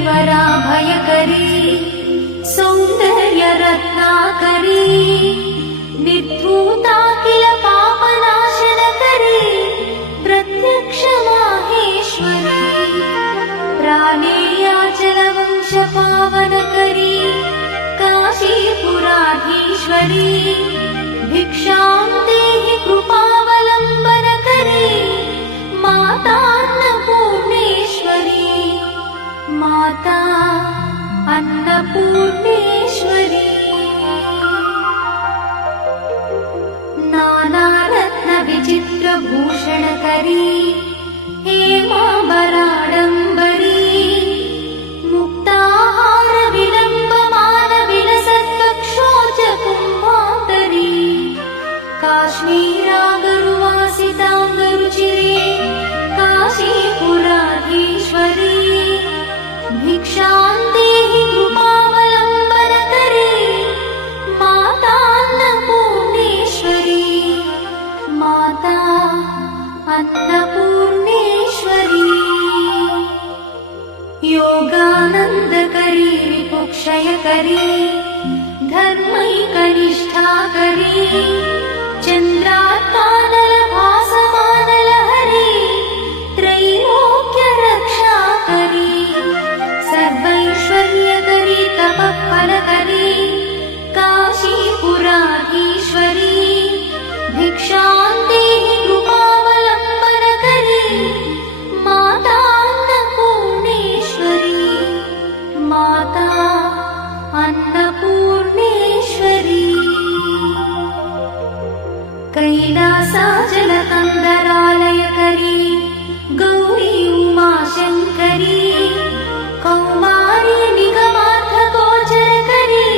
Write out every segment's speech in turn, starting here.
करीवरा भयकरी सौंदर्य रत्नाकरी निर्धूता किल पापनाशनकरी प्रत्यक्ष माहेश्वरी प्राणेयाचलवंश पावनकरी काशीपुराधीश्वरी भिक्षां देहि कृपावलम्बनकरी मातान्नपूर्णेश्वरी माता अन्नपूर्णेश्वरी नानारत्न विचित्रभूषणकरी हेमाम्बराडम्बरी मुक्ताहार विलम्बमान विलसत्कक्षोच कुम्भान्तरी काश्मीरागरुवासिताङ्गरुचिरे काशीपुराधीश्वरी भिक्षां देहि कृपावलम्बनकरी मातान्नपूर्णेश्वरी माता अन्नपूर्णेश्वरी योगानन्दकरी विपुक्षयकरी धर्मैकनिष्ठाकरी चन्द्रात्मानलभासमानलहरी त्रैलोक्यरक्षाकरी सर्वैश्वर्यकरी तपःफलकरी काशीपुराधीश्वरी भिक्षां देहि कृपावलम्बनकरी मातान्नपूर्णेश्वरी माता अन्नपूर्णेश्वरी कैलासाचलकन्दरालयकरी गौरी उमाशङ्करी कौमारी निगमार्थगोचरकरी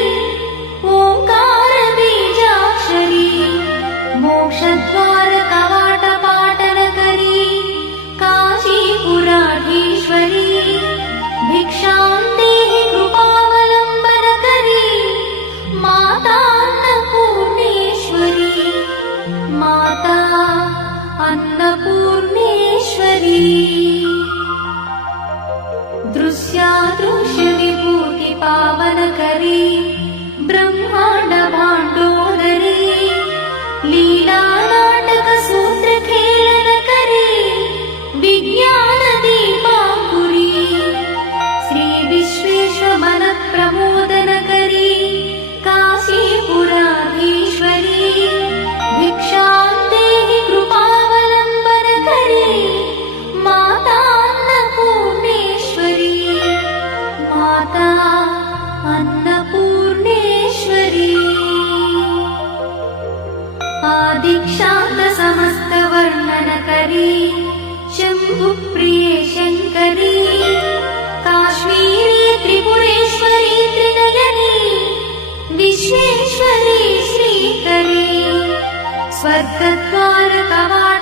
ओङ्कारबीजाक्षरी मोक्षद्वारकवाटपाटनकरी काशीपुराधीश्वरी भिक्षां देहि कृपावलम्बनकरी मातान्नपूर्णेश्वरी माता अन्नपूर्णेश्वरी दृश्यादृश्यविभूतिपावनकरी ब्रह्माण्डभाण्डोदरी लीलानाटकसूत्रखेलनकरी विज्ञानदीपाङ्कुरी श्रीविश्वेश्वरमनःप्रमोदनकरी काशीपुराधीश्वरी भिक्षां देहि कृपावलम्बनकरी मातान्नपूर्णेश्वरी माता अन्नपूर्णेश्वरी आदिक्षान्तसमस्तवर्णनकरी शम्भुप्रिये शङ्करी काश्मीरी त्रिपुरेश्वरी त्रिनयनी विश्वेश्वरी श्रीकरी स्वर्गद्वारकवाट